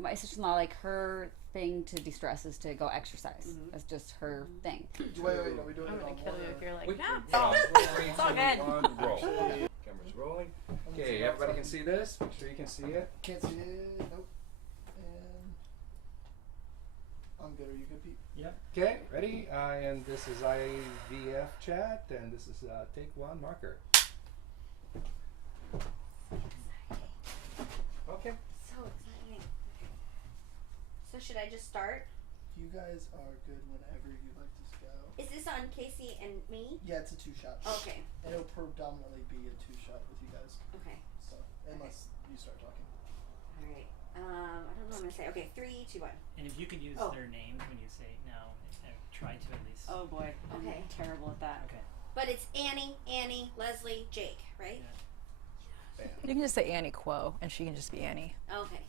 my sister-in-law, like, her thing to de-stress is to go exercise. That's just her thing. Wait, are we doing I'm it gonna on kill one you or- if you're like, We- nah. Three, It's all two, good. one, roll. Camera's rolling. Okay, everybody can see this? Make sure you can see it. Can't see it. Nope. And I'm good. Are you good, Pete? Yep. Okay, ready? And this is IVF chat, and this is take one marker. Okay. So exciting. So should I just start? You guys are good whenever you'd like to go. Is this on Casey and me? Yeah, it's a 2-shot. Okay. And it'll predominantly be a 2-shot with you guys. Okay. So unless you start talking. All right. I don't know what I'm gonna say. Okay, 3, 2, 1. And if you could use Oh. their names when you say no, try to at least. Oh boy, I'm Okay. terrible at that. Okay. But it's Annie, Leslie, Jake, right? Bam. You can just say Annie Quo, and she can just be Annie. Okay.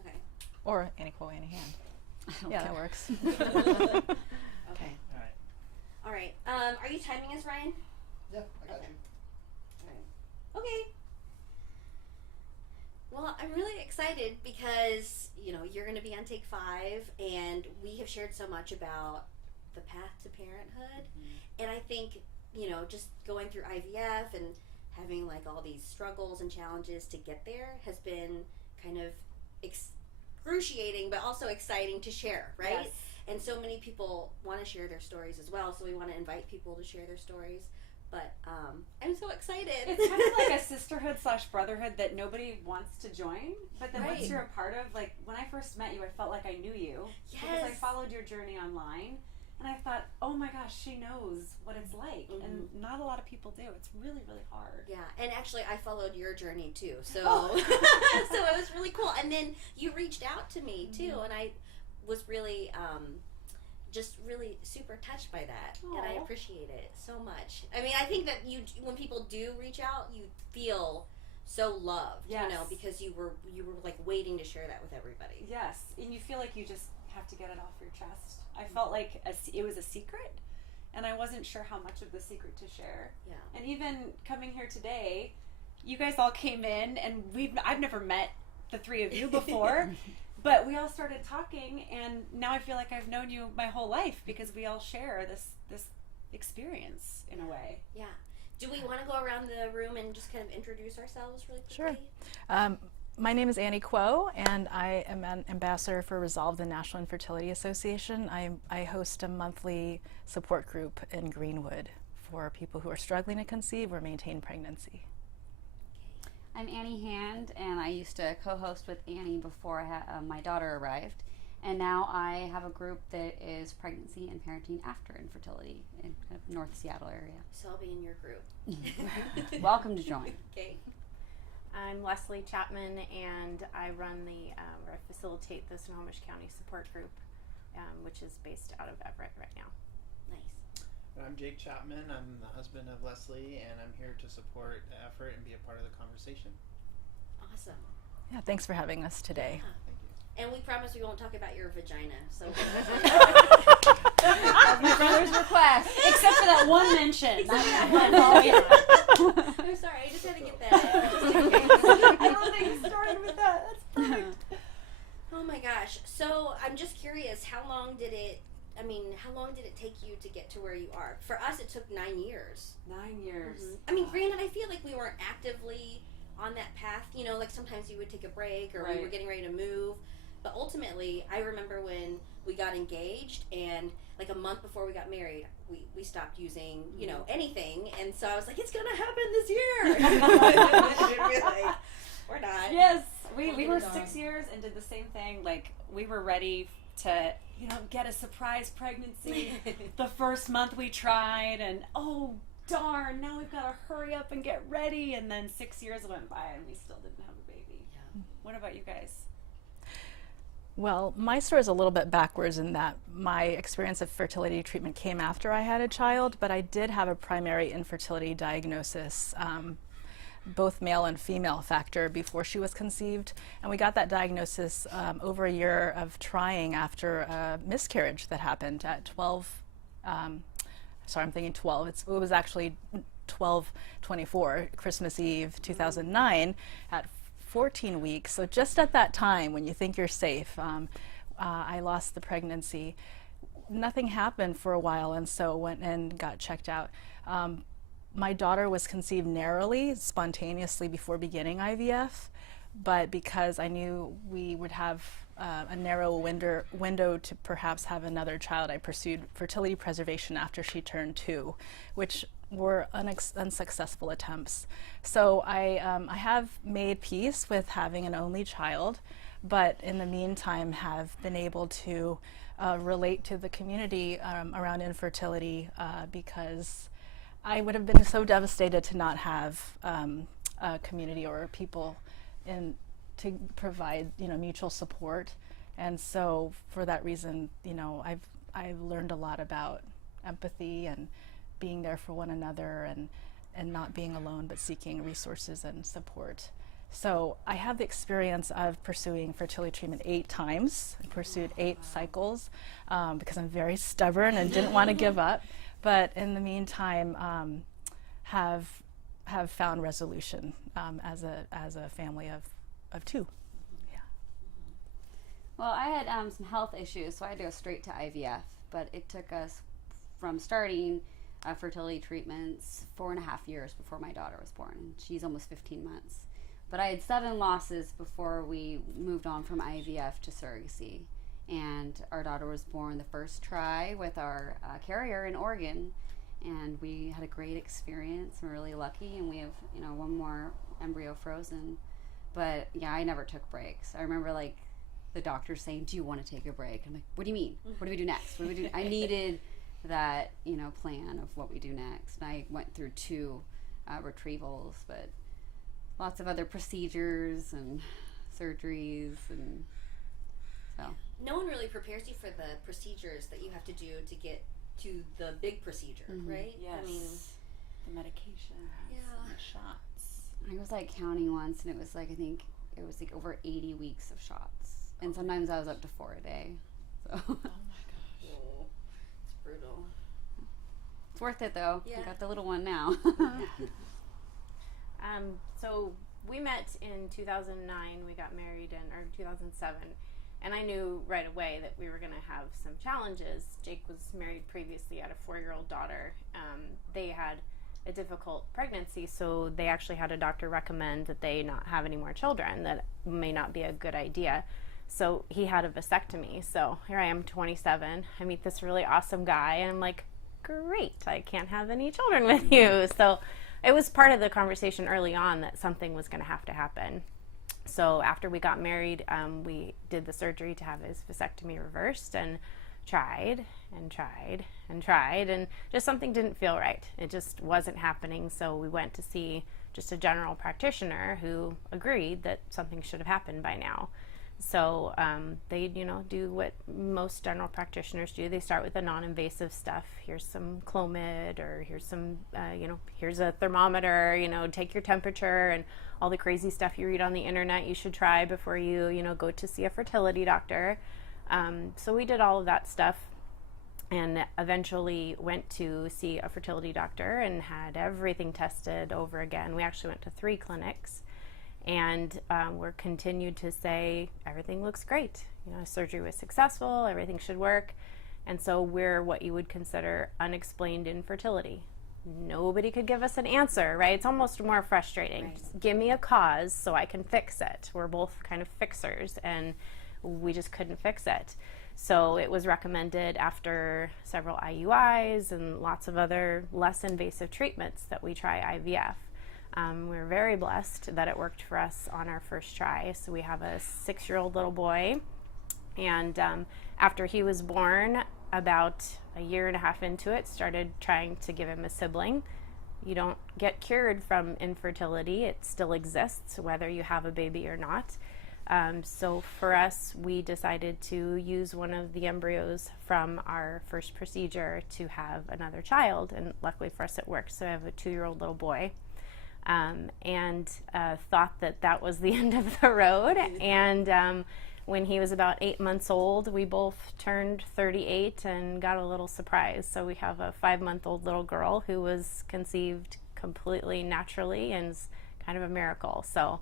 Okay. Or Annie Quo, Annie Hand. I don't Yeah, care. that works. Okay. All right. All right. Are you timing us, Ryan? Yeah, I got Okay. you. All right. Okay. Well, I'm really excited because, you know, you're going to be on Take 5, and we have shared so much about the path to parenthood. And I think, you know, just going through IVF and having, like, all these struggles and challenges to get there has been kind of excruciating, but also exciting to share, right? Yes. And so many people want to share their stories as well, so we want to invite people to share their stories. But I'm so excited. It's kind of like a sisterhood / brotherhood that nobody wants to join, but then once Right. you're a part of, like, when I first met you, I felt like I knew you because I Yes. followed your journey online, and I thought, oh my gosh, she knows what it's like, and not a lot of people do. It's really, really hard. Yeah, and actually I followed your journey too, so Oh. so it was really cool. And then you reached out to me too, and I was really just really super touched by that, and I Aw. appreciate it so much. I mean, I think that when people do reach out, you feel so loved, Yes. you know, because you were like waiting to share that with everybody. Yes, and you feel like you just have to get it off your chest. I felt like it was a secret, and I wasn't sure how much of the secret to share. Yeah. And even coming here today, you guys all came in, and I've never met the three of you before, but we all started talking, and now I feel like I've known you my whole life because we all share this experience in a way. Yeah. Do we want to go around the room and just kind of introduce ourselves really quickly? Sure. My name is Annie Quo, and I am an ambassador for Resolve, the National Infertility Association. I host a monthly support group in Greenwood for people who are struggling to conceive or maintain pregnancy. I'm Annie Hand, and I used to co-host with Annie before my daughter arrived. And now I have a group that is pregnancy and parenting after infertility in kind of North Seattle area. So I'll be in your group. Welcome to join. Okay. I'm Leslie Chapman, and I run or I facilitate the Snohomish County Support Group, which is based out of Everett right now. Nice. I'm Jake Chapman. I'm the husband of Leslie, and I'm here to support the effort and be a part of the conversation. Awesome. Yeah, thanks for having us today. Thank you. And we promise we won't talk about your vagina. So That's my brother's request. Except for that one mention. I'm sorry, I just had to get that in. I love that you started with that. That's perfect. Oh my gosh. So I'm just curious, how long did it take you to get to where you are? For us, it took 9 years. 9 years. I mean, granted, I feel like we weren't actively on that path. You know, like sometimes you would take a break or we were Right. getting ready to move. But ultimately, I remember when we got engaged and like a month before we got married, we stopped using, you know, anything. And so I was like, it's going to happen this year. We're like, we're not. Yes, we We'll were get it 6 on. years and did the same thing. Like, we were ready to, you know, get a surprise pregnancy. The first month we tried, and oh darn, now we've got to hurry up and get ready. And then 6 years went by and we still didn't have a baby. Yeah. What about you guys? Well, my story is a little bit backwards in that my experience of fertility treatment came after I had a child, but I did have a primary infertility diagnosis, both male and female factor, before she was conceived. And we got that diagnosis over a year of trying after a miscarriage that happened at 12. Sorry, I'm thinking 12. It was actually 12/24, Christmas Eve, 2009, at 14 weeks, so just at that time when you think you're safe, I lost the pregnancy. Nothing happened for a while, and so went and got checked out. My daughter was conceived narrowly, spontaneously before beginning IVF, but because I knew we would have a narrow window to perhaps have another child, I pursued fertility preservation after she turned 2, which were unsuccessful attempts. So I have made peace with having an only child, but in the meantime have been able to relate to the community around infertility because I would have been so devastated to not have a community or people to provide mutual support. And so for that reason, I've learned a lot about empathy and being there for one another and not being alone but seeking resources and support. So I have the experience of pursuing fertility treatment 8 times. I pursued 8 cycles because I'm very stubborn and didn't want to give up. But in the meantime, have found resolution as a family of 2. Yeah. Well, I had some health issues, so I had to go straight to IVF. But it took us from starting fertility treatments 4.5 years before my daughter was born, and she's almost 15 months. But I had 7 losses before we moved on from IVF to surrogacy. And our daughter was born the first try with our carrier in Oregon. And we had a great experience. We're really lucky. And we have, 1 more embryo frozen. But yeah, I never took breaks. I remember the doctor saying, "Do you want to take a break?" I'm like, "What do you mean? What do we do next? What do we do?" I needed that, plan of what we do next. And I went through 2 retrievals, but lots of other procedures and surgeries, and so. No one really prepares you for the procedures that you have to do to get to the big procedure, right? Yes. I mean, the medication, Yeah. the shots. I was counting once, and it was I think it was over 80 weeks of shots, and sometimes I was up to 4 a day. So Oh my gosh. oh, it's brutal. it's worth it though. Yeah. I got the little one now. So we met in 2009. We got married in 2007, and I knew right away that we were going to have some challenges. Jake was married previously, had a 4-year-old daughter. They had a difficult pregnancy, so they actually had a doctor recommend that they not have any more children. That may not be a good idea. So he had a vasectomy. So here I am, 27. I meet this really awesome guy, and I'm like, great, I can't have any children with you. So it was part of the conversation early on that something was going to have to happen. So after we got married, we did the surgery to have his vasectomy reversed, and tried and tried and tried, and just something didn't feel right. It just wasn't happening. So we went to see just a general practitioner who agreed that something should have happened by now. So they, do what most general practitioners do. They start with the non-invasive stuff. Here's some Clomid, or here's some, here's a thermometer, take your temperature, and all the crazy stuff you read on the internet you should try before you, go to see a fertility doctor. So we did all of that stuff, and eventually went to see a fertility doctor and had everything tested over again. We actually went to 3 clinics. And we're continued to say everything looks great. Surgery was successful, everything should work. And so we're what you would consider unexplained infertility. Nobody could give us an answer, right? It's almost more frustrating. Right. Just give me a cause so I can fix it. We're both kind of fixers, and we just couldn't fix it. So it was recommended after several IUIs and lots of other less invasive treatments that we try IVF. We were very blessed that it worked for us on our first try. So we have a 6-year-old little boy, and after he was born, about a 1.5 years into it, started trying to give him a sibling. You don't get cured from infertility. It still exists whether you have a baby or not. So for us, we decided to use one of the embryos from our first procedure to have another child, and luckily for us it worked. So I have a 2-year-old little boy. And thought that was the end of the road. And when he was about 8 months old, we both turned 38 and got a little surprise. So we have a 5-month-old little girl who was conceived completely naturally and is kind of a miracle. So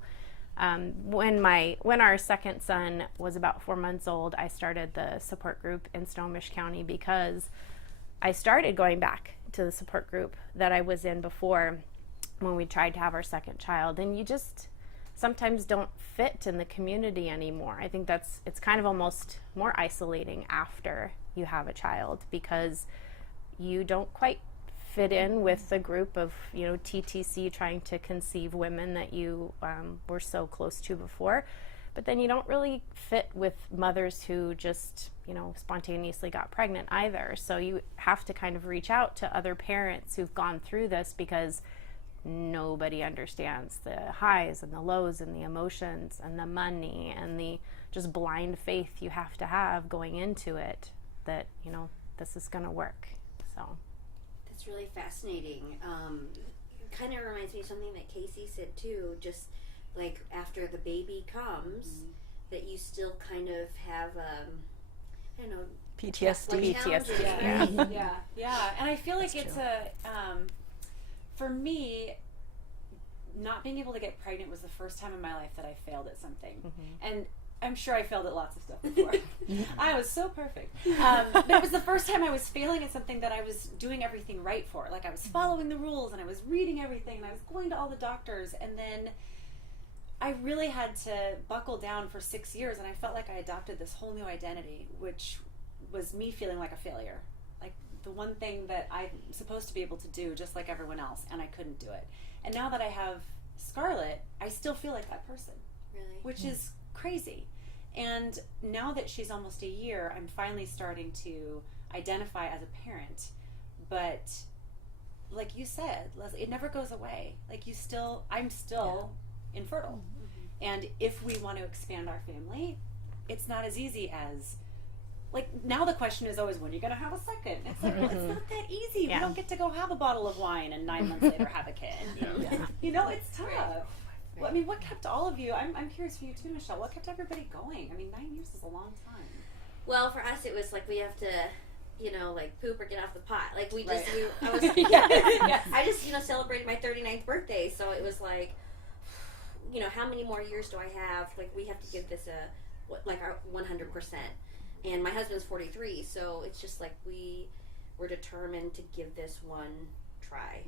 When our second son was about 4 months old, I started the support group in Snohomish County because I started going back to the support group that I was in before when we tried to have our second child, and you just sometimes don't fit in the community anymore. I think it's kind of almost more isolating after you have a child because you don't quite fit in with the group of, TTC trying to conceive women that you were so close to before. But then you don't really fit with mothers who just, spontaneously got pregnant either. So you have to kind of reach out to other parents who've gone through this because nobody understands the highs and the lows and the emotions and the money and the just blind faith you have to have going into it that, this is going to work. So that's really fascinating. Kind of reminds me of something that Casey said too, just like after the baby comes, that you still kind of have, I don't know, PTSD. PTSD. Yeah. And I feel like That's it's true. for me, not being able to get pregnant was the first time in my life that I failed at something. And I'm sure I failed at lots of stuff before. I was so perfect. But it was the first time I was failing at something that I was doing everything right for. Like I was following the rules and I was reading everything and I was going to all the doctors. And then I really had to buckle down for 6 years, and I felt like I adopted this whole new identity, which was me feeling like a failure. Like the one thing that I'm supposed to be able to do just like everyone else, and I couldn't do it. And now that I have Scarlett, I still feel like that person. Really? Which is crazy. And now that she's almost a year, I'm finally starting to identify as a parent. But like you said, Leslie, it never goes away. Like I'm still infertile. And if we want to expand our family, it's not as easy as, like, now the question is always, when are you going to have a second? It's like, well, it's not that easy. Yeah. We don't get to go have a bottle of wine and 9 months later have a kid. It's tough. Well, I mean, what kept all of you, I'm curious for you too, Michelle, what kept everybody going? I mean, 9 years is a long time. Well, for us, it was like we have to, like poop or get off the pot. Like we just, Yeah. I just, celebrated my 39th birthday, so it was like, how many more years do I have? Like we have to give this our 100%. And my husband's 43, so it's just like we were determined to give this one try,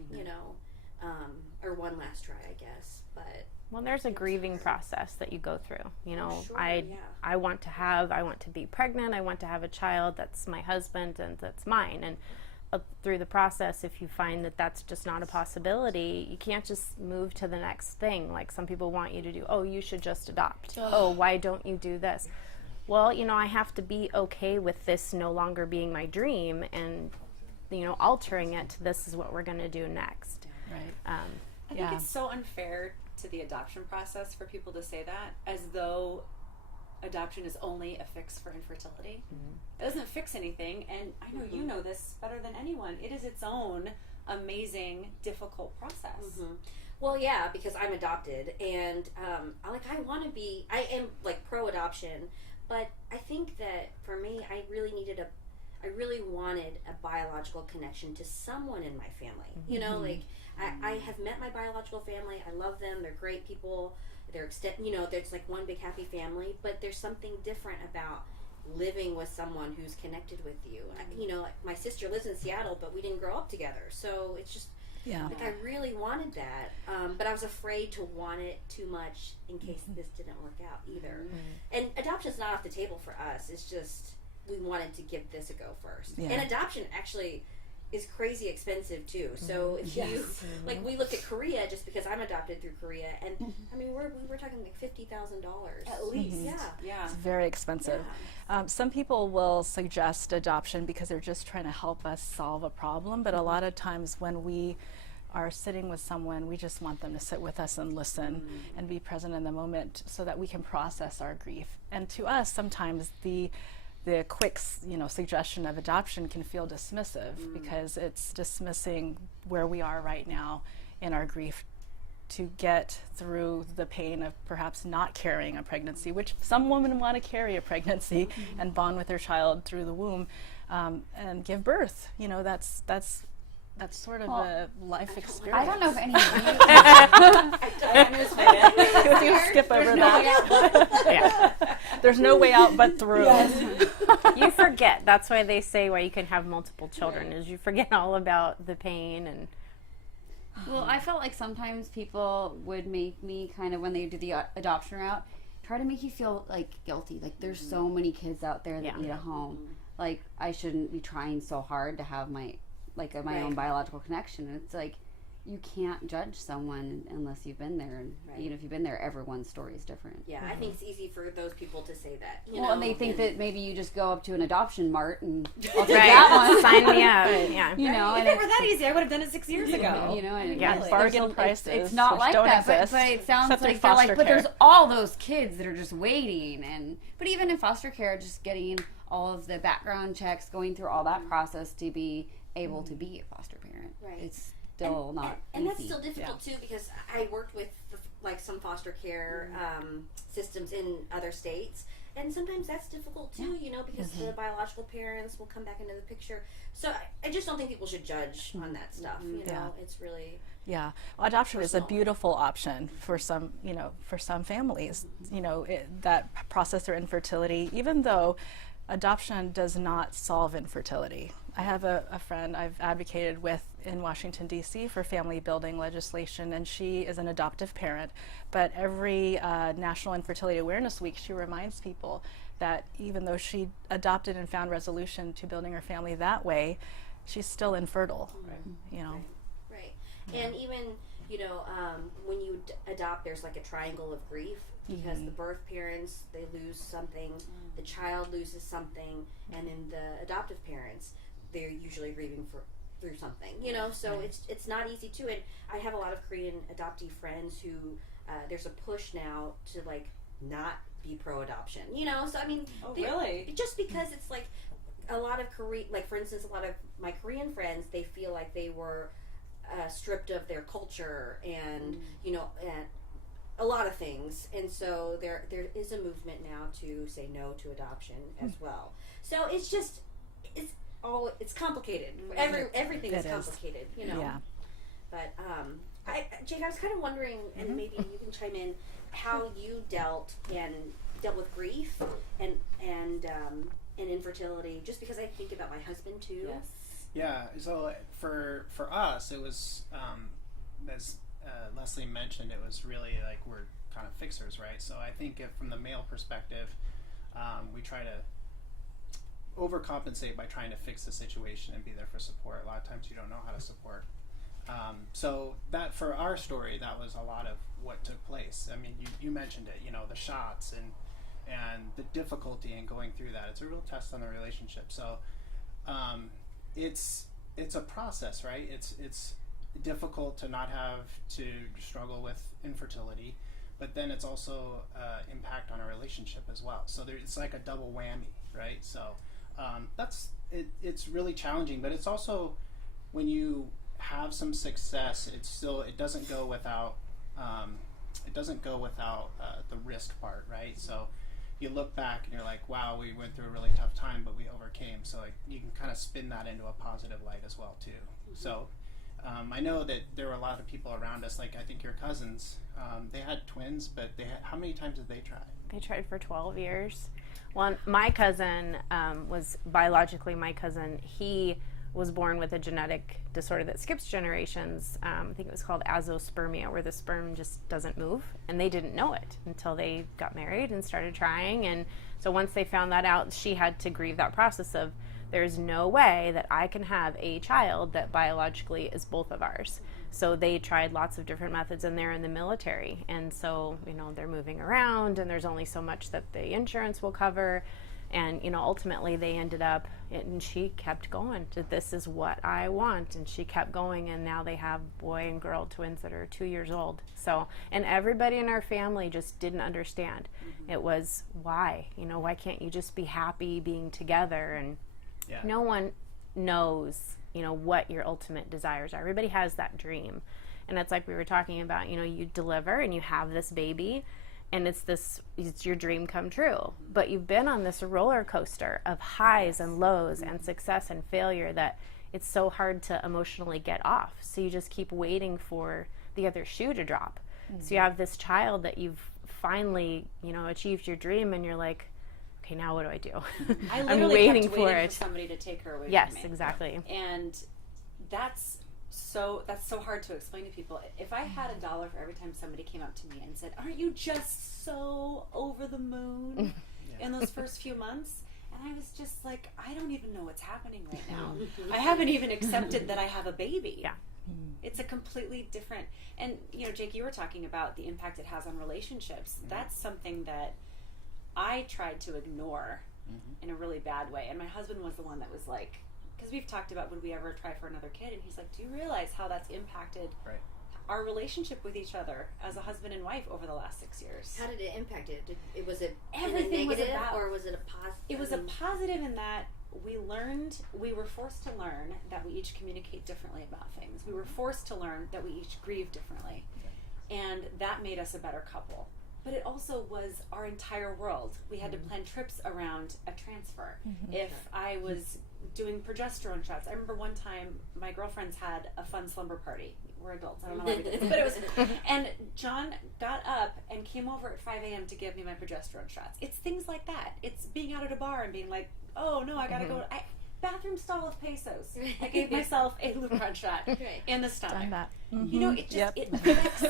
or one last try, I guess. But well, there's a grieving process that you go through. Sure, I want to be pregnant. I want to have a child that's my husband and that's mine. And through the process, if you find that that's just not a possibility, you can't just move to the next thing. Like some people want you to do, oh, you should just adopt. Oh, why don't you do this? Well, I have to be okay with this no longer being my dream and, altering it to this is what we're going to do next. Right. I think it's so unfair to the adoption process for people to say that as though adoption is only a fix for infertility. It doesn't fix anything, and I know you know this better than anyone. It is its own amazing, difficult process. Well, yeah, because I'm adopted, and I am like pro-adoption, but I think that for me, I really wanted a biological connection to someone in my family. Like I have met my biological family. I love them. They're great people. There's like one big happy family, but there's something different about living with someone who's connected with you. My sister lives in Seattle, but we didn't grow up together, so it's just like I really wanted that, but I was afraid to want it too much in case this didn't work out either. And adoption's not off the table for us. It's just we wanted to give this a go first. And adoption actually is crazy expensive too. So if you like, we looked at Korea just because I'm adopted through Korea, and I mean we were talking like $50,000 At least. Yeah. It's very expensive. Some people will suggest adoption because they're just trying to help us solve a problem, but a lot of times when we are sitting with someone, we just want them to sit with us and listen and be present in the moment so that we can process our grief. And to us, sometimes the quick, suggestion of adoption can feel dismissive because it's dismissing where we are right now in our grief to get through the pain of perhaps not carrying a pregnancy, which some women want to carry a pregnancy and bond with their child through the womb and give birth. That's That's sort of Well, a life experience. I don't know if any of you. You skip over There's no way that. Yeah. There's no way out but through. You forget. That's why they say why you can have multiple children is you forget all about the pain and. Well, I felt like sometimes people would make me kind of, when they do the adoption route, try to make you feel like guilty. Like there's so many kids out there that need a home. Like I shouldn't be trying so hard to have my own biological connection. And it's like you can't judge someone unless you've been there, and even if you've been there, everyone's story is different. Yeah, I think it's easy for those people to say that. You Well, know, and they think that maybe you just go up to an adoption mart and I'll take Right. that one. Sign me up. Yeah. You know, If and it were that easy, I would have done it 6 years ago. you know, and Yeah, it's, bargain there's a- prices, It's not which like don't that, exist, but it sounds except in like they're like, foster but care. there's all those kids that are just waiting, but even in foster care, just getting all of the background checks, going through all that process to be able to be a foster parent, Right. it's still not and easy. that's still difficult too, because I worked with like some foster care systems in other states, and sometimes that's difficult too. You know, because the biological parents will come back into the picture. So I just don't think people should judge on that stuff. You know, it's really Yeah, well, adoption is a Personal. beautiful option for some, for some families. That process through infertility, even though adoption does not solve infertility. I have a friend I've advocated with in Washington, D.C. for family building legislation, and she is an adoptive parent. But every National Infertility Awareness Week, she reminds people that even though she adopted and found resolution to building her family that way, she's still infertile. right. And even when you adopt, there's like a triangle of grief, because the birth parents, they lose something, the child loses something, and then the adoptive parents, they're usually grieving through something, so it's not easy too. And I have a lot of Korean adoptee friends who there's a push now to like not be pro-adoption, so I mean, Really? just because it's like a lot of like for instance, a lot of my Korean friends, they feel like they were stripped of their culture and and a lot of things, and so there is a movement now to say no to adoption as well. So it's just it's complicated. Everything is It is. complicated, Yeah. But Jake, I was kind of wondering, and maybe you can chime in, how you dealt with grief and infertility. Just because I think about my husband too. Yes. Yeah, so for us, it was, as Leslie mentioned, it was really like we're kind of fixers, right? So I think from the male perspective, we try to overcompensate by trying to fix the situation and be there for support. A lot of times you don't know how to support. So that for our story, that was a lot of what took place. I mean, you mentioned it, the shots and the difficulty in going through that. It's a real test on the relationship. So it's a process, right? It's difficult to not have to struggle with infertility, but then it's also impact on a relationship as well. So it's like a double whammy, right? So it's really challenging, but it's also, when you have some success, it doesn't go without the risk part, right? So you look back and you're like, wow, we went through a really tough time, but we overcame. So you can kind of spin that into a positive light as well too. So I know that there were a lot of people around us, like I think your cousins, they had twins, but how many times did they try? They tried for 12 years. Well, my cousin was biologically my cousin. He was born with a genetic disorder that skips generations. I think it was called azoospermia, where the sperm just doesn't move, and they didn't know it until they got married and started trying. And so once they found that out, she had to grieve that process of, there's no way that I can have a child that biologically is both of ours. So they tried lots of different methods, and they're in the military, and so they're moving around, and there's only so much that the insurance will cover. And ultimately they ended up, and she kept going to, this is what I want, and she kept going, and now they have boy and girl twins that are 2 years old. So, and everybody in our family just didn't understand. It was, why can't you just be happy being together? And no one knows what your ultimate desires are. Everybody has that dream, and it's like we were talking about, you deliver and you have this baby, and it's your dream come true, but you've been on this roller coaster of highs and lows and success and failure that it's so hard to emotionally get off. So you just keep waiting for the other shoe to drop. So you have this child that you've finally, achieved your dream, and you're like, okay, now what do I do? I I'm literally waiting kept for waiting it. for somebody to take her away Yes, from me. exactly. And that's so hard to explain to people. If I had $1 for every time somebody came up to me and said, "Aren't you just so over the moon in those first few months?" And I was just like, I don't even know what's happening right now. I haven't even accepted that I have a baby. Yeah. It's a completely different, and Jake, you were talking about the impact it has on relationships. That's something that I tried to ignore in a really bad way. And my husband was the one that was like, because we've talked about, would we ever try for another kid? And he's like, do you realize how that's impacted our relationship with each other as a husband and wife over the last 6 years? How did it impact it? Was it Everything was negative, about, or was it a positive? It was a positive in that we were forced to learn that we each communicate differently about things. We were forced to learn that we each grieve differently. And that made us a better couple. But it also was our entire world. We had to plan trips around a transfer. If I was doing progesterone shots, I remember one time my girlfriends had a fun slumber party. We're adults, I don't know why we did this, but it was, and John got up and came over at 5 a.m. to give me my progesterone shots. It's things like that. It's being out at a bar and being like, oh no, I gotta go, bathroom stall of pesos. I gave myself a Lupron shot in the stomach. Done that. It just, it affects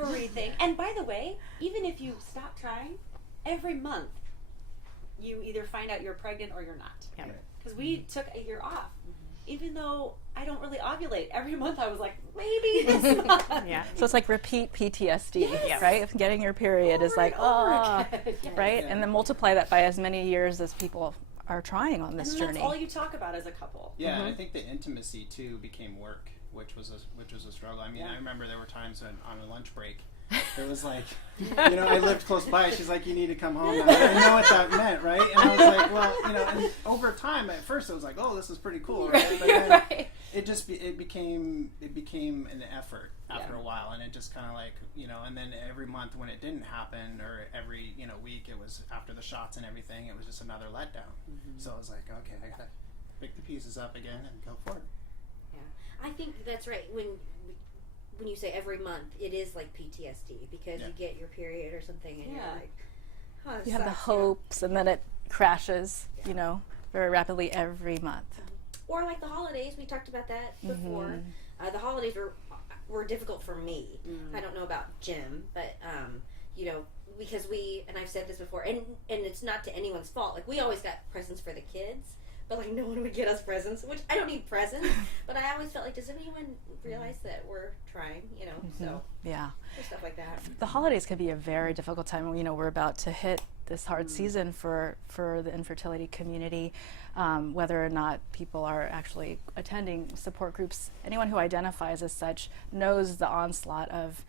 everything. And by the way, even if you stop trying, every month you either find out you're pregnant or you're not. Because we took a year off. Even though I don't really ovulate, every month I was like, maybe this month. So it's like repeat PTSD, Yes. right? Getting your period is like, over oh, again. right? And then multiply that by as many years as people are trying on this And journey. that's all you talk about as a couple. Yeah, and I think the intimacy too became work, which was a struggle. I mean, I remember there were times when on a lunch break, it was like, I lived close by. She's like, you need to come home now. I didn't know what that meant, right? And I was like, well, and over time, at first, I was like, oh, this is pretty cool, right? But then it just it became an effort after a while, and it just kind of like, and then every month when it didn't happen, or every week, it was after the shots and everything, it was just another letdown. So I was like, okay, I gotta pick the pieces up again and go forward. I think that's right. When you say every month, it is like PTSD, because you get your period or something, and you're like, oh, it you have the sucks, hopes, and then it crashes, very rapidly every month. Or like the holidays, we talked about that before. The holidays were difficult for me. I don't know about Jim, but because and I've said this before, and it's not to anyone's fault. Like, we always got presents for the kids, but like no one would get us presents, which I don't need presents, but I always felt like, does anyone realize that we're trying, so stuff like that. The holidays can be a very difficult time. We're about to hit this hard season for the infertility community, whether or not people are actually attending support groups. Anyone who identifies as such knows the onslaught of,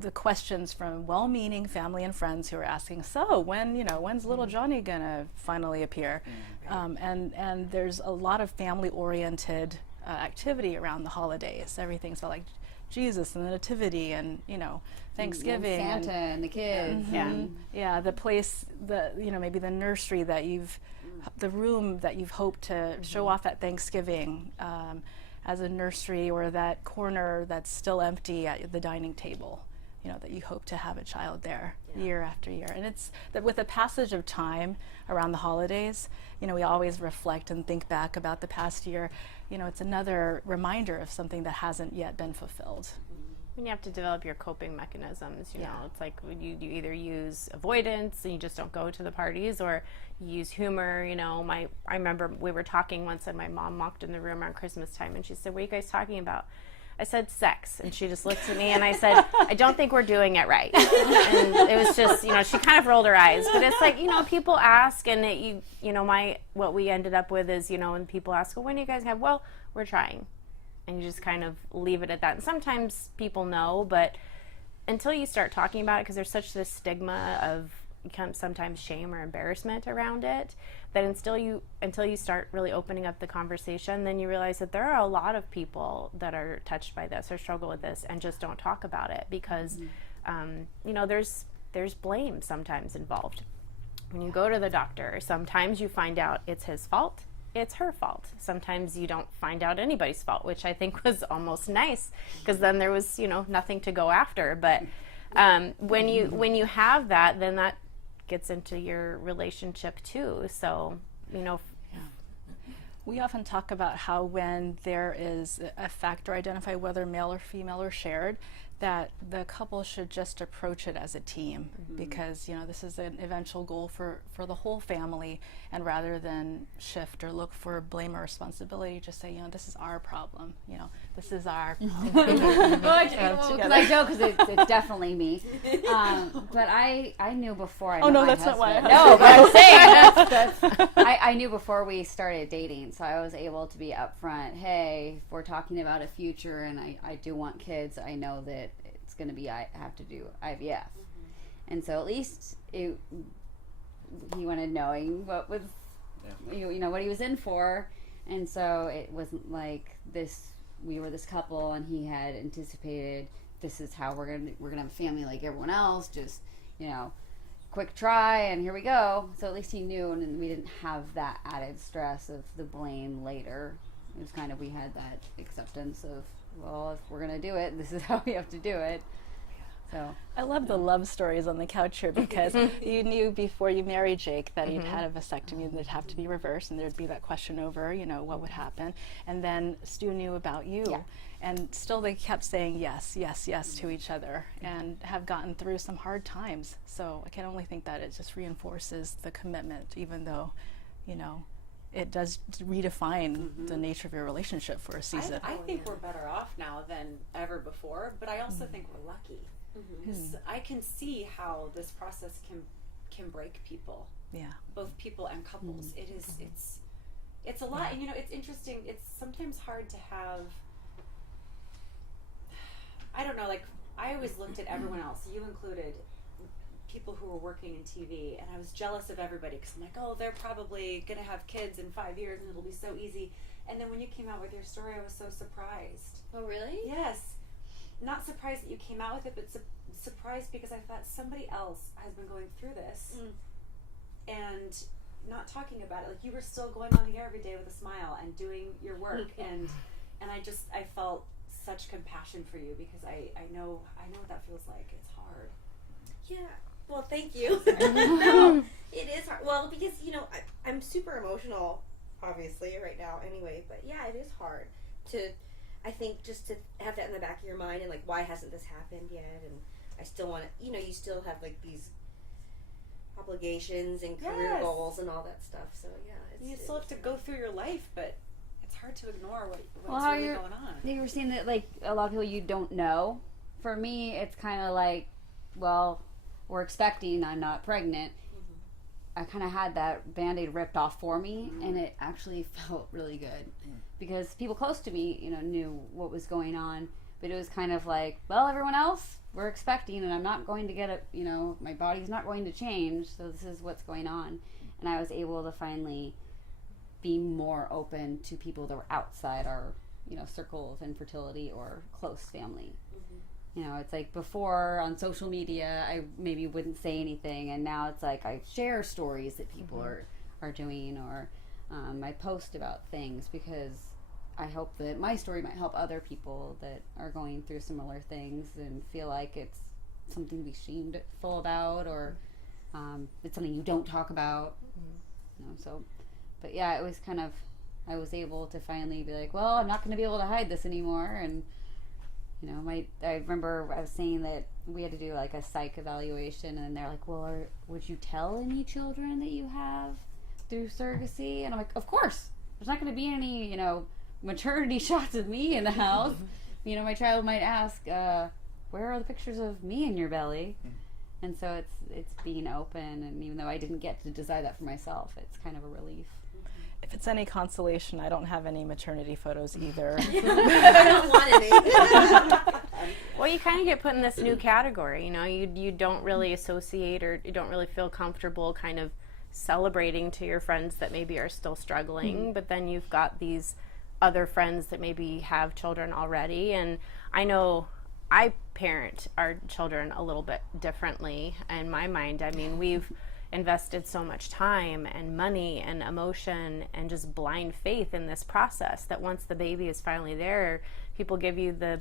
the questions from well-meaning family and friends who are asking, so when's little Johnny gonna finally appear? And there's a lot of family-oriented activity around the holidays. Everything's about like Jesus and the Nativity and Thanksgiving and Santa and the kids. The place, maybe the nursery that the room that you've hoped to show off at Thanksgiving as a nursery, or that corner that's still empty at the dining table. That you hope to have a child there year after year. And it's that with the passage of time around the holidays, we always reflect and think back about the past year. It's another reminder of something that hasn't yet been fulfilled. When you have to develop your coping mechanisms, it's like when you either use avoidance and you just don't go to the parties, or you use humor. I remember we were talking once and my mom walked in the room around Christmas time and she said, "What are you guys talking about?" I said sex, and she just looked at me and I said, "I don't think we're doing it right." And it was just, she kind of rolled her eyes, but it's like, people ask, and what we ended up with is, when people ask, "Well, when do you guys have?" "Well, we're trying." And you just kind of leave it at that. And sometimes people know, but until you start talking about it, because there's such this stigma of sometimes shame or embarrassment around it, that until you start really opening up the conversation, then you realize that there are a lot of people that are touched by this or struggle with this and just don't talk about it because there's blame sometimes involved. When you go to the doctor, sometimes you find out it's his fault, it's her fault. Sometimes you don't find out anybody's fault, which I think was almost nice, because then there was, you know, nothing to go after. But when you have that, then that gets into your relationship too. So, you know, We often talk about how when there is a factor identified, whether male or female or shared, that the couple should just approach it as a team, because, you know, this is an eventual goal for the whole family, and rather than shift or look for blame or responsibility, just say, you know, this is our problem, you know, this is our problem. Because I joke, because it's definitely me. But I knew before I met no, my that's not husband. why I No, but I'm saying I knew before we started dating, so I was able to be upfront. Hey, if we're talking about a future and I do want kids, I know that it's going to be I have to do IVF. And so at least he wanted knowing what was, you know, what he was in for. And so it wasn't like this, we were this couple and he had anticipated this is how we're gonna have a family like everyone else, just, you know, quick try and here we go. So at least he knew, and then we didn't have that added stress of the blame later. It was kind of, we had that acceptance of, well, if we're gonna do it, this is how we have to do it. So I love the love stories on the couch here, because you knew before you married Jake that he'd had a vasectomy and it'd have to be reversed, and there'd be that question over, you know, what would happen. And then Stu knew about you. Yeah. And still they kept saying yes, yes, yes to each other, and have gotten through some hard times. So I can only think that it just reinforces the commitment, even though, you know, it does redefine the nature of your relationship for a season. I think we're better off now than ever before, but I also think we're lucky, because I can see how this process can break people, Yeah. both people and couples. It is it's a lot, and you know, it's interesting. It's sometimes hard to have, I don't know, like, I always looked at everyone else, you included, people who were working in TV, and I was jealous of everybody, because I'm like, oh, they're probably going to have kids in 5 years and it'll be so easy. And then when you came out with your story, I was so surprised. Oh, really? Yes. Not surprised that you came out with it, but surprised because I thought somebody else has been going through this and not talking about it. Like, you were still going on the air every day with a smile and doing your work, and I felt such compassion for you, because I know what that feels like. It's hard. Yeah. Well, thank you. No, it is hard. Well, because, you know, I'm super emotional, obviously, right now anyway. But, yeah, it is hard to, I think, just to have that in the back of your mind, and, like, why hasn't this happened yet? And I still want to, you know, you still have, like, these obligations and career goals and all that stuff. So, yeah. You still have to go through your life, but it's hard to ignore what's well, really going on. You were saying that, like, a lot of people you don't know. For me, it's kind of like, well, we're expecting, I'm not pregnant. I kind of had that Band-Aid ripped off for me, and it actually felt really good, because people close to me, you know, knew what was going on, but it was kind of like, well, everyone else, we're expecting, and I'm not going to get it, you know, my body's not going to change, so this is what's going on. And I was able to finally be more open to people that were outside our, you know, circle of infertility or close family. You know, it's like before on social media, I maybe wouldn't say anything, and now it's like I share stories that people are doing, or I post about things, because I hope that my story might help other people that are going through similar things and feel like it's something to be shameful about, or it's something you don't talk about. You know, so, but yeah, it was kind of, I was able to finally be like, well, I'm not going to be able to hide this anymore, and you know, I remember I was saying that we had to do like a psych evaluation, and they're like, well, would you tell any children that you have through surrogacy? And I'm like, of course. There's not going to be any, you know, maternity shots of me in the house. You know, my child might ask, where are the pictures of me in your belly? And so it's being open, and even though I didn't get to decide that for myself, it's kind of a relief. If it's any consolation, I don't have any maternity photos either. I don't want any. Well, you kind of get put in this new category, you know, you don't really associate, or you don't really feel comfortable kind of celebrating to your friends that maybe are still struggling, but then you've got these other friends that maybe have children already. And I know I parent our children a little bit differently in my mind. I mean, invested so much time and money and emotion and just blind faith in this process that once the baby is finally there, people give you the,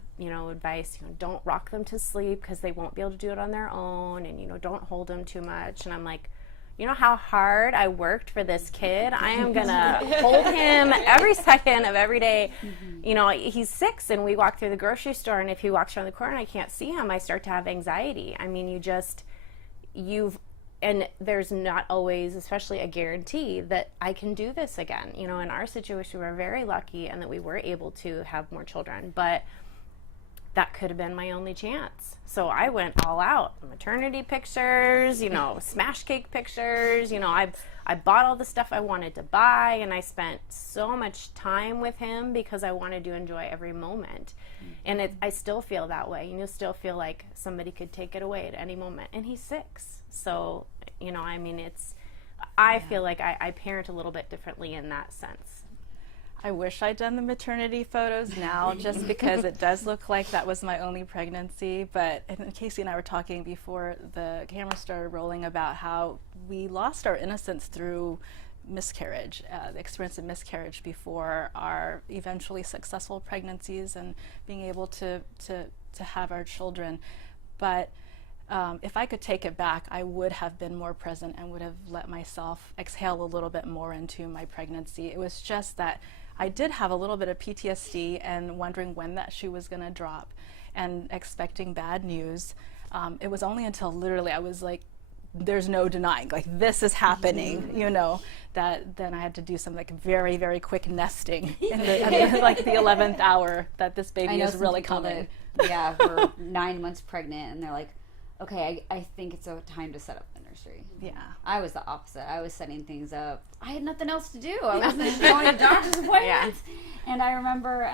advice, don't rock them to sleep because they won't be able to do it on their own, and, don't hold them too much. And I'm like, you know how hard I worked for this kid? I am going to hold him every second of every day. He's 6 and we walk through the grocery store, and if he walks around the corner and I can't see him, I start to have anxiety. I mean, and there's not always, especially a guarantee that I can do this again. In our situation, we were very lucky and that we were able to have more children, but that could have been my only chance. So I went all out. Maternity pictures, smash cake pictures, I bought all the stuff I wanted to buy, and I spent so much time with him because I wanted to enjoy every moment. And I still feel that way. Still feel like somebody could take it away at any moment. And he's 6. So, I feel like I parent a little bit differently in that sense. I wish I'd done the maternity photos now, just because it does look like that was my only pregnancy. But Casey and I were talking before the camera started rolling about how we lost our innocence through miscarriage, the experience of miscarriage before our eventually successful pregnancies and being able to have our children. But if I could take it back, I would have been more present and would have let myself exhale a little bit more into my pregnancy. It was just that I did have a little bit of PTSD and wondering when that shoe was going to drop and expecting bad news. It was only until literally I was like, there's no denying, like this is happening, that then I had to do some like very, very quick nesting in like the 11th hour that this baby is really coming. We're 9 months pregnant and they're like, okay, I think it's a time to set up the nursery. Yeah. I was the opposite. I was setting things up. I had nothing else to do. I wasn't going to doctor's appointments. Yeah. And I remember,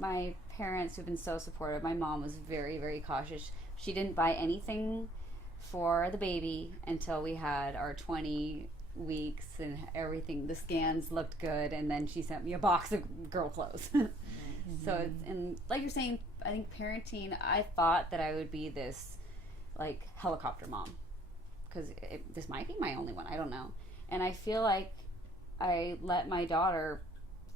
my parents who've been so supportive. My mom was very, very cautious. She didn't buy anything for the baby until we had our 20 weeks and everything. The scans looked good, and then she sent me a box of girl clothes. So, and like you're saying, I think parenting, I thought that I would be this, like, helicopter mom. Because this might be my only one. I don't know. And I feel like I let my daughter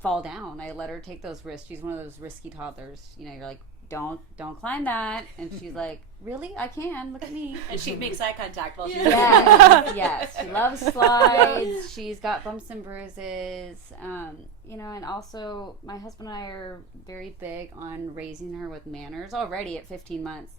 fall down. I let her take those risks. She's one of those risky toddlers. You're like, don't climb that. And she's like, really? I can. Look at me. And she makes eye contact while she's yes. She loves slides. She's got bumps and bruises. And also my husband and I are very big on raising her with manners. Already at 15 months,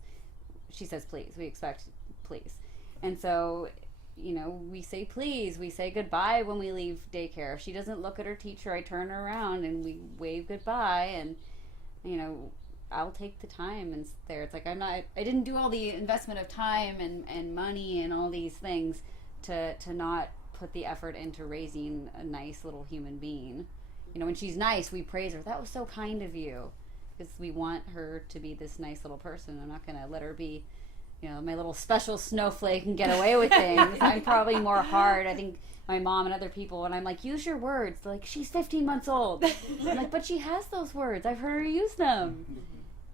she says please. We expect please. And so, we say please. We say goodbye when we leave daycare. If she doesn't look at her teacher, I turn her around and we wave goodbye. And, I'll take the time and there. It's like I didn't do all the investment of time and money and all these things to not put the effort into raising a nice little human being. When she's nice, we praise her. That was so kind of you. Because we want her to be this nice little person. I'm not going to let her be, my little special snowflake and get away with things. I'm probably more hard. I think my mom and other people, and I'm like, use your words. They're like, she's 15 months old. I'm like, but she has those words. I've heard her use them.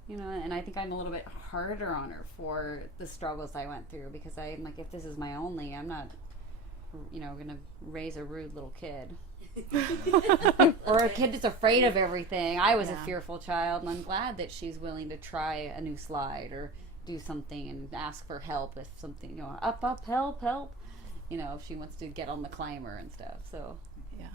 And I think I'm a little bit harder on her for the struggles I went through, because I'm like, if this is my only, I'm not, going to raise a rude little kid. Or a kid that's afraid of everything. I was a fearful child, and I'm glad that she's willing to try a new slide or do something and ask for help if something, up, help, if she wants to get on the climber and stuff. So, yeah.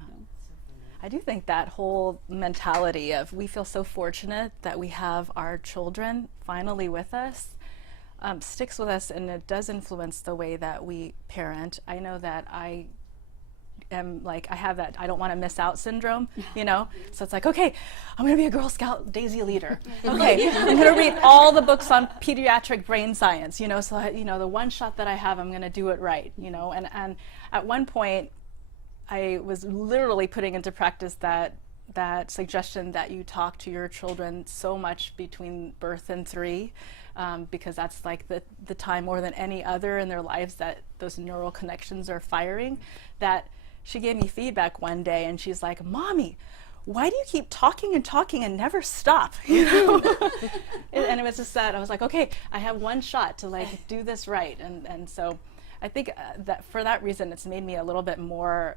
I do think that whole mentality of we feel so fortunate that we have our children finally with us sticks with us, and it does influence the way that we parent. I know that I have that I don't want to miss out syndrome, so it's like, okay, I'm going to be a Girl Scout Daisy leader. Okay, I'm going to read all the books on pediatric brain science, so the one shot that I have, I'm going to do it right, and at one point I was literally putting into practice that suggestion that you talk to your children so much between birth and 3, because that's like the time more than any other in their lives that those neural connections are firing. That she gave me feedback one day, and she's like, Mommy, why do you keep talking and never stop? And it was just that I was like, okay, I have one shot to like do this right, and so I think that for that reason, it's made me a little bit more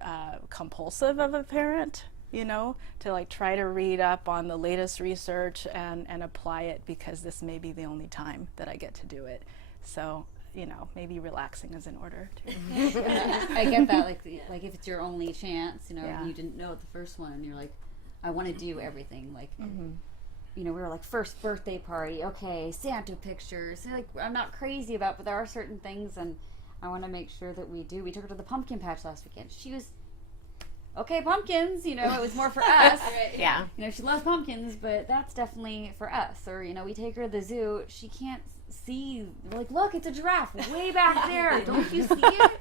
compulsive of a parent, you know, to like try to read up on the latest research and apply it, because this may be the only time that I get to do it. So, you know, maybe relaxing is in order too. I get that, like if it's your only chance, you know, Yeah. you didn't know it the first one, and you're like, I want to do everything, like, you know, we were like, first birthday party, okay, Santa pictures, so, like, I'm not crazy about, but there are certain things, and I want to make sure that we do. We took her to the pumpkin patch last weekend. She was, okay, pumpkins, you know, it was more for us. Yeah. You know, she loves pumpkins, but that's definitely for us. Or, you know, we take her to the zoo, she can't see, like, look, it's a giraffe way back there, don't you see it?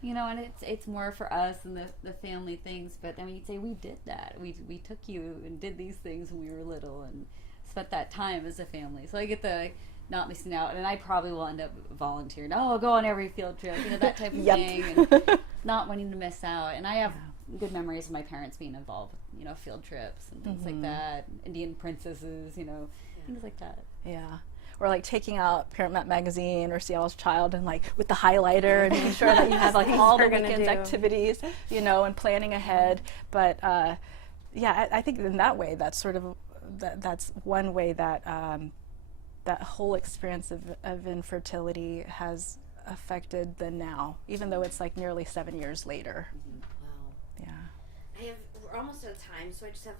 You know, and it's more for us and the family things. But then when you say we did that, we took you and did these things when we were little and spent that time as a family. So I get the not missing out, and I probably will end up volunteering. Oh, I'll go on every field trip, you know, that type of thing, and not wanting to miss out. And I have good memories of my parents being involved with, you know, field trips and things like that, Indian princesses, you know, things like that. Yeah. Or like taking out Parent Met magazine or Seattle's Child and like with the highlighter and making sure that you have like all the weekend's activities, you know, and planning ahead. But yeah, I think in that way, that's sort of that's one way that that whole experience of infertility has affected the now, even though it's like nearly 7 years later. Wow. Yeah. We're almost out of time, so I just have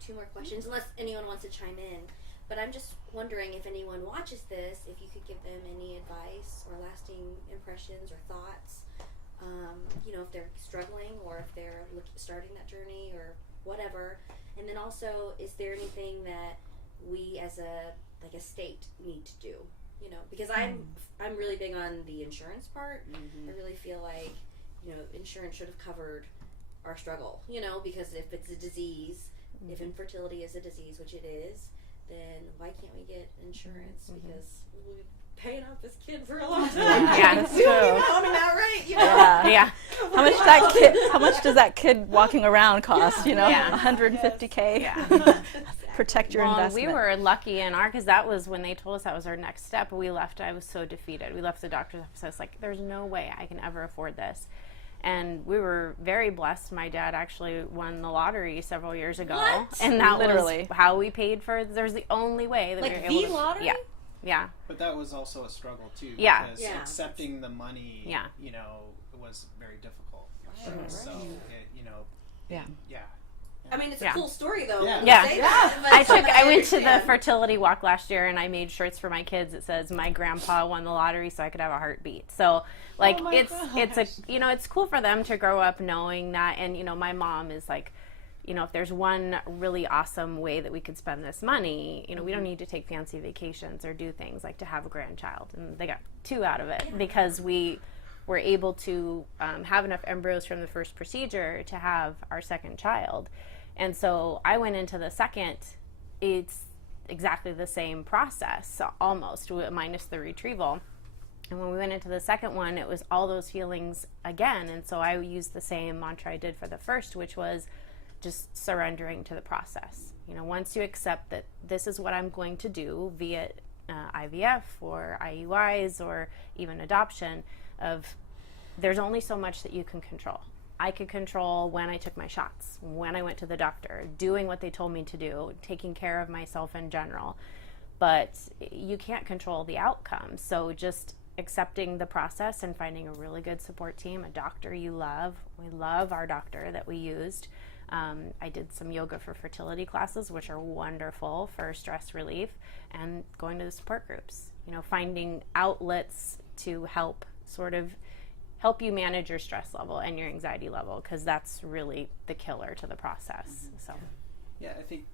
two more questions, unless anyone wants to chime in. But I'm just wondering if anyone watches this, if you could give them any advice or lasting impressions or thoughts. You know, if they're struggling or if they're starting that journey or whatever. And then also, is there anything that we as a state need to do? You know, because I'm really big on the insurance part. I really feel like, you know, insurance should have covered our struggle. You know, because if it's a disease, if infertility is a disease, which it is, then why can't we get insurance? Because we've been paying off this kid for a long time. Yeah, that's We don't true. even own him outright, you know? Yeah. How much does that kid walking around cost? You know, Yeah. 150K. Yeah. Protect your Well, investment. we were lucky in our, because that was when they told us that was our next step. We left. I was so defeated. We left the doctor's office. I was like, there's no way I can ever afford this. And we were very blessed. My dad actually won the lottery several years ago. What? And that Literally. was how we paid for it. There's the only way that we were Like able the to. lottery? Yeah. Yeah. But that was also a struggle too. Yeah. Because Yeah. accepting the money, Yeah. you know, was very difficult. Right. So, it, you know, Yeah. yeah. I mean, it's a Yeah. cool story, though. Yeah. when you Yeah. say that, but I went to the understand. fertility walk last year and I made shirts for my kids that says my grandpa won the lottery so I could have a heartbeat. So like Oh my it's a, you know, it's cool for them to grow up knowing that. And you know, my mom is like, you know, if there's one really awesome way that we could spend this money, you know, we don't need to take fancy vacations or do things like to have a grandchild. And they got 2 out of it because we were able to have enough embryos from the first procedure to have our second child. And so I went into the second, it's exactly the same process, almost, minus the retrieval. And when we went into the second one, it was all those feelings again. And so I used the same mantra I did for the first, which was just surrendering to the process. You know, once you accept that this is what I'm going to do via IVF or IUIs or even adoption, of there's only so much that you can control. I could control when I took my shots, when I went to the doctor, doing what they told me to do, taking care of myself in general. But you can't control the outcome. So just accepting the process and finding a really good support team, a doctor you love. We love our doctor that we used. I did some yoga for fertility classes, which are wonderful for stress relief, and going to the support groups. You know, finding outlets to help you manage your stress level and your anxiety level, because that's really the killer to the process. So Yeah, I think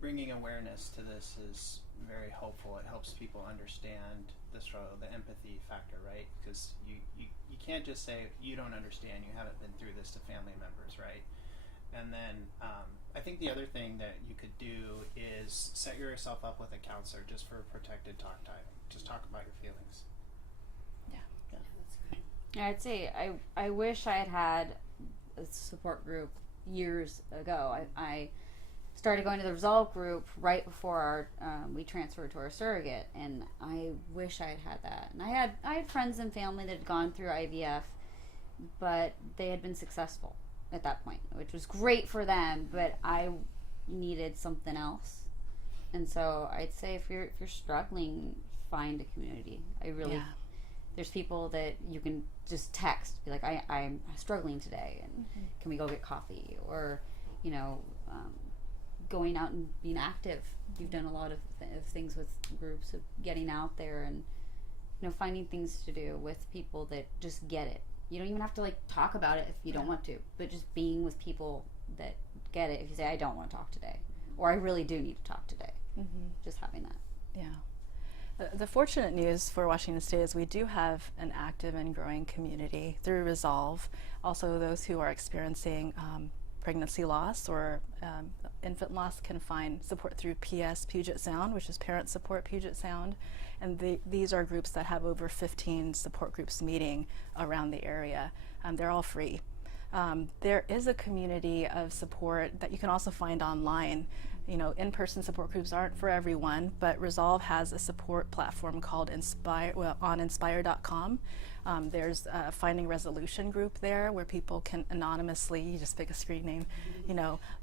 bringing awareness to this is very helpful. It helps people understand the struggle, the empathy factor, right? Because you can't just say you don't understand, you haven't been through this to family members, right? And then I think the other thing that you could do is set yourself up with a counselor just for protected talk time. Just talk about your feelings. Yeah, I'd say I wish I had had a support group years ago. I started going to the Resolve group right before we transferred to our surrogate, and I wish I had had that. And I had friends and family that had gone through IVF, but they had been successful at that point, which was great for them, but I needed something else. And so I'd say if you're struggling, find a community. There's people that you can just text, be like, I'm struggling today, and can we go get coffee? Or, going out and being active. You've done a lot of things with groups, of getting out there and, finding things to do with people that just get it. You don't even have to talk about it if you don't want to, but just being with people that get it. If you say, I don't want to talk today, or I really do need to talk today, just having that. Yeah. The fortunate news for Washington State is we do have an active and growing community through Resolve. Also, those who are experiencing pregnancy loss or infant loss can find support through PS Puget Sound, which is Parent Support Puget Sound. And these are groups that have over 15 support groups meeting around the area. They're all free. There is a community of support that you can also find online. In-person support groups aren't for everyone, but Resolve has a support platform called on inspire.com. There's a Finding Resolution group there where people can anonymously, you just pick a screen name,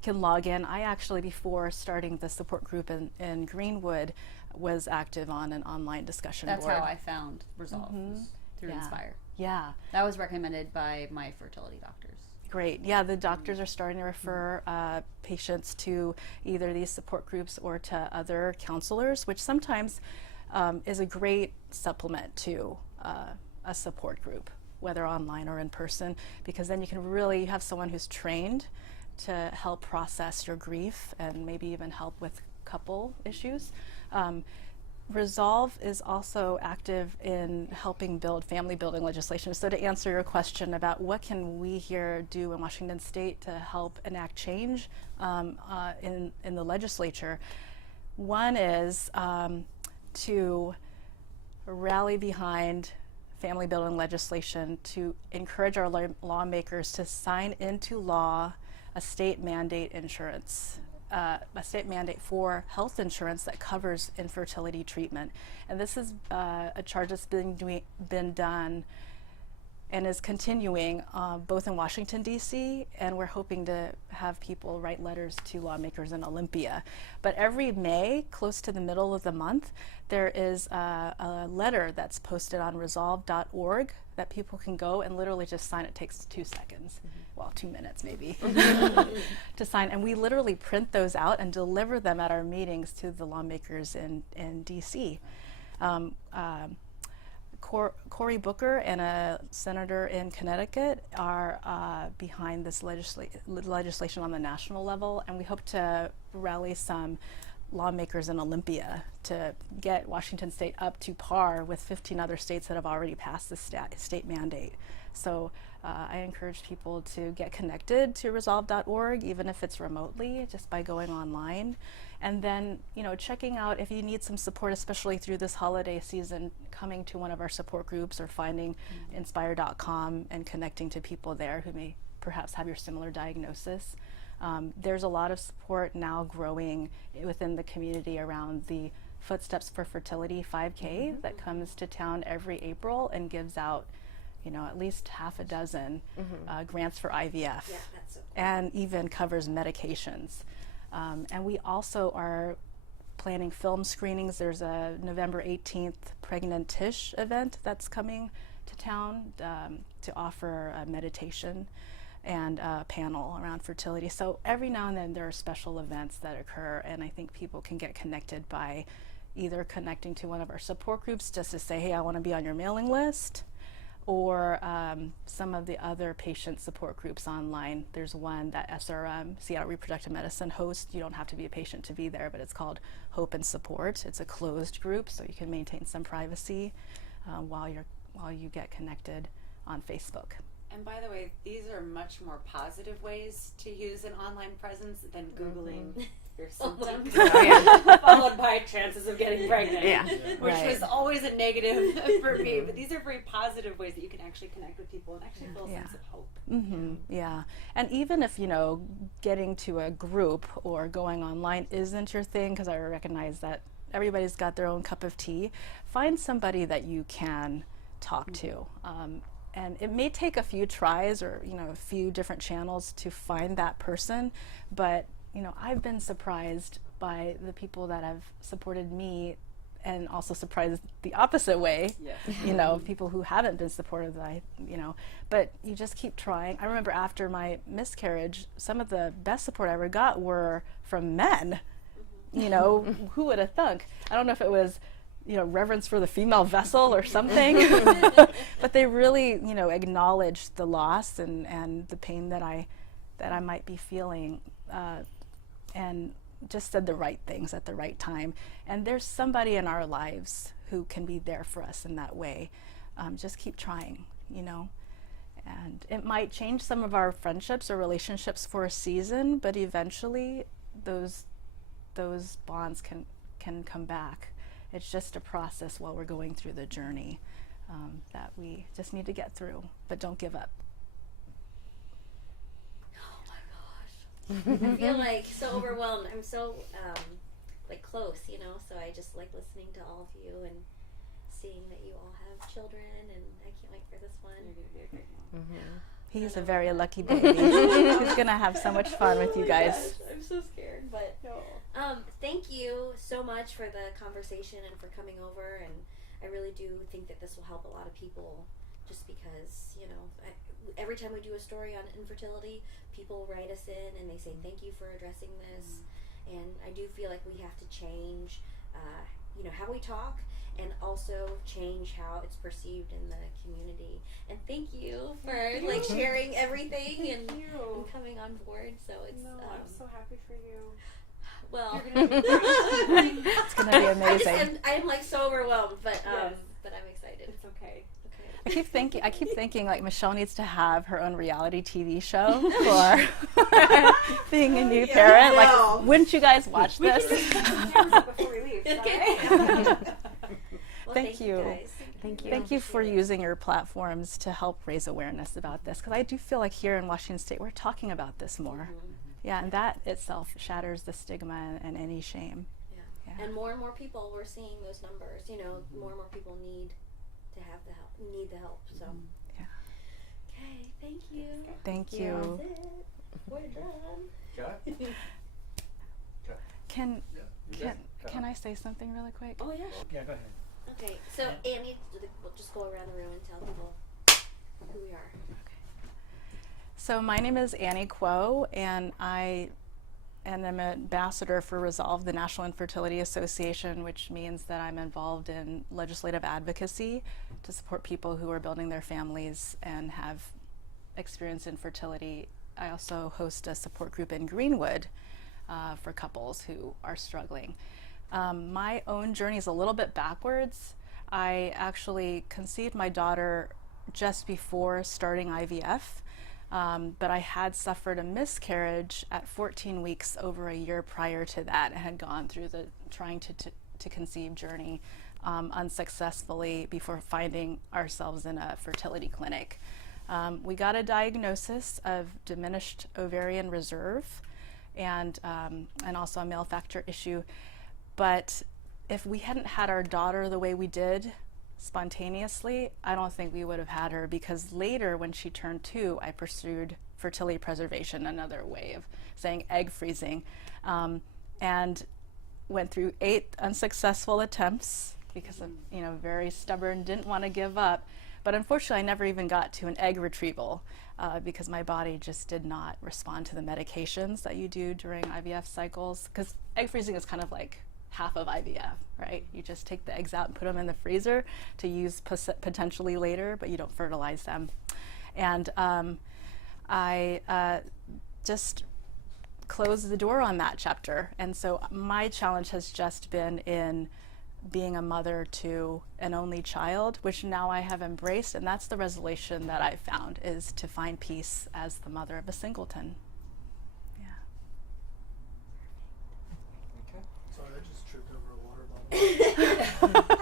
can log in. I actually, before starting the support group in Greenwood, was active on an online discussion board. That's how I found Resolve, through Inspire. Yeah. That was recommended by my fertility doctors. Great. Yeah, the doctors are starting to refer patients to either these support groups or to other counselors, which sometimes is a great supplement to a support group, whether online or in person, because then you can really have someone who's trained to help process your grief and maybe even help with couple issues. Resolve is also active in helping build family building legislation. So to answer your question about what can we here do in Washington State to help enact change in the legislature, one is to rally behind family building legislation to encourage our lawmakers to sign into law a state mandate a state mandate for health insurance that covers infertility treatment. And this is a charge that's been done and is continuing both in Washington, D.C., and we're hoping to have people write letters to lawmakers in Olympia. But every May, close to the middle of the month, there is a letter that's posted on resolve.org that people can go and literally just sign. It takes 2 seconds. Well, 2 minutes maybe, to sign. And we literally print those out and deliver them at our meetings to the lawmakers in D.C. Cory Booker and a senator in Connecticut are behind this legislation on the national level, and we hope to rally some lawmakers in Olympia to get Washington State up to par with 15 other states that have already passed this state mandate. So I encourage people to get connected to resolve.org, even if it's remotely, just by going online. And then, checking out if you need some support, especially through this holiday season, coming to one of our support groups or finding inspire.com and connecting to people there who may perhaps have your similar diagnosis. There's a lot of support now growing within the community around the Footsteps for Fertility 5K that comes to town every April and gives out at least half a dozen grants for IVF, Yeah, that's so cool. and even covers medications. And we also are planning film screenings. There's a November 18th Pregnant-ish event that's coming to town to offer a meditation and a panel around fertility. So every now and then there are special events that occur, and I think people can get connected by either connecting to one of our support groups just to say, hey, I want to be on your mailing list, or some of the other patient support groups online. There's one that SRM, Seattle Reproductive Medicine, hosts. You don't have to be a patient to be there, but it's called Hope and Support. It's a closed group, so you can maintain some privacy while you get connected on Facebook. And by the way, these are much more positive ways to use an online presence than Googling your symptoms, followed by chances of getting pregnant, which Right. was always a negative for me. But these are very positive ways that you can actually connect with people and actually feel a sense of hope. Yeah. And even if, getting to a group or going online isn't your thing, because I recognize that everybody's got their own cup of tea, find somebody that you can talk to. And it may take a few tries or, a few different channels to find that person, but I've been surprised by the people that have supported me, and also surprised the opposite way. Yes. People who haven't been supportive but you just keep trying. I remember after my miscarriage, some of the best support I ever got were from men. Who would have thunk? I don't know if it was, reverence for the female vessel or something, but they really, acknowledged the loss and the pain that I might be feeling, and just said the right things at the right time. And there's somebody in our lives who can be there for us in that way. Just keep trying, and it might change some of our friendships or relationships for a season, but eventually those bonds can come back. It's just a process while we're going through the journey that we just need to get through, but don't give up. I feel like so overwhelmed. I'm so close, so I just like listening to all of you and seeing that you all have children, and I can't wait for this one. You're gonna be a great mom. He's a very lucky baby. He's gonna have so much fun with you guys. Gosh, I'm so scared, but thank you so much for the conversation and for coming over, and I really do think that this will help a lot of people, just because every time we do a story on infertility, people write us in and they say thank you for addressing this, and I do feel like we have to change how we talk, and also change how it's perceived in the community. And thank you for sharing everything and coming on board. So it's I'm so happy for you. well, You're gonna be great. It's gonna be amazing. I'm so overwhelmed, but but I'm excited. It's okay. I keep thinking like Michelle needs to have her own reality TV show for being a new parent. Like, wouldn't you guys watch this? Before we leave. Okay. Well, Thank you. guys. Thank you for using your platforms to help raise awareness about this, because I do feel like here in Washington State we're talking about this more. Yeah, and that itself shatters the stigma and any shame. Yeah. And more people, we're seeing those numbers. More and more people need to have the help. Need the help. So. Yeah. Okay. Thank you. Thank you. That's it. We're done. Okay. Can I say something really quick? Oh yeah. Yeah, go ahead. Okay. So Annie, we'll just go around the room and tell people who we are. So my name is Annie Kuo, and I am an ambassador for Resolve, the National Infertility Association, which means that I'm involved in legislative advocacy to support people who are building their families and have experienced infertility. I also host a support group in Greenwood for couples who are struggling. My own journey is a little bit backwards. I actually conceived my daughter just before starting IVF. But I had suffered a miscarriage at 14 weeks over a year prior to that, and had gone through the trying to conceive journey unsuccessfully before finding ourselves in a fertility clinic. We got a diagnosis of diminished ovarian reserve and also a male factor issue. But if we hadn't had our daughter the way we did, spontaneously, I don't think we would have had her, because later when she turned 2, I pursued fertility preservation, another way of saying egg freezing, and went through 8 unsuccessful attempts because I'm very stubborn, didn't want to give up. But unfortunately I never even got to an egg retrieval because my body just did not respond to the medications that you do during IVF cycles, because egg freezing is kind of like half of IVF, right? You just take the eggs out and put them in the freezer to use potentially later, but you don't fertilize them. And I just closed the door on that chapter. And so my challenge has just been in being a mother to an only child, which now I have embraced, and that's the resolution that I've found, is to find peace as the mother of a singleton. Yeah. Okay. Sorry, I just tripped over a water bottle.